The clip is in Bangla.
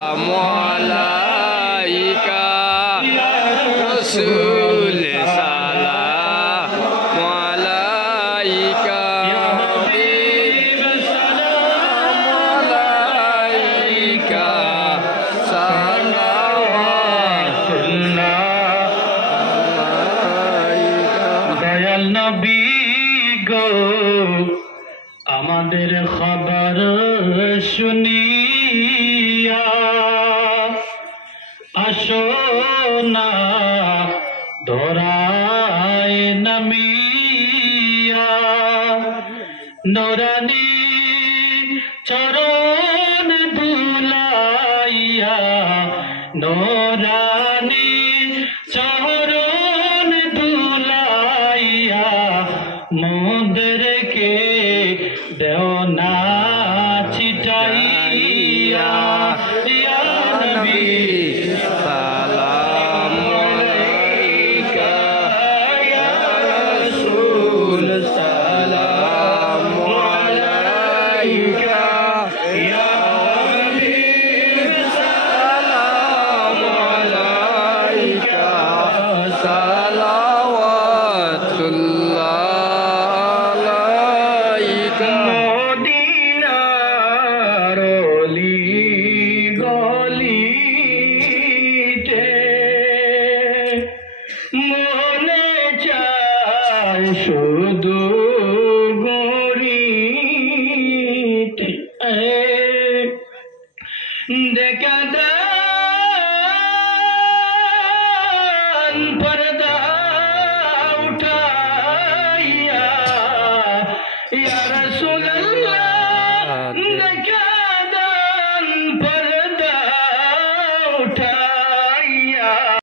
Alaika Rasul salam alaika Habib salam alaika salawatullah Dayal নবী গো আমাদের খবর শুনিয়া আসো না ধরায় নামিয়া নোরানি চরণ দুলাইয়া নোরানি চরণ দুলাইয়া মোদেরকে দেও না ছিটাইয়া ইয়া নবী salam alaika ya Rasul salam alaika ya Habib salam alaika salawatullah alaika মদিনার অলি গলিতে মনে চায় শুধু গড়িতে দেখা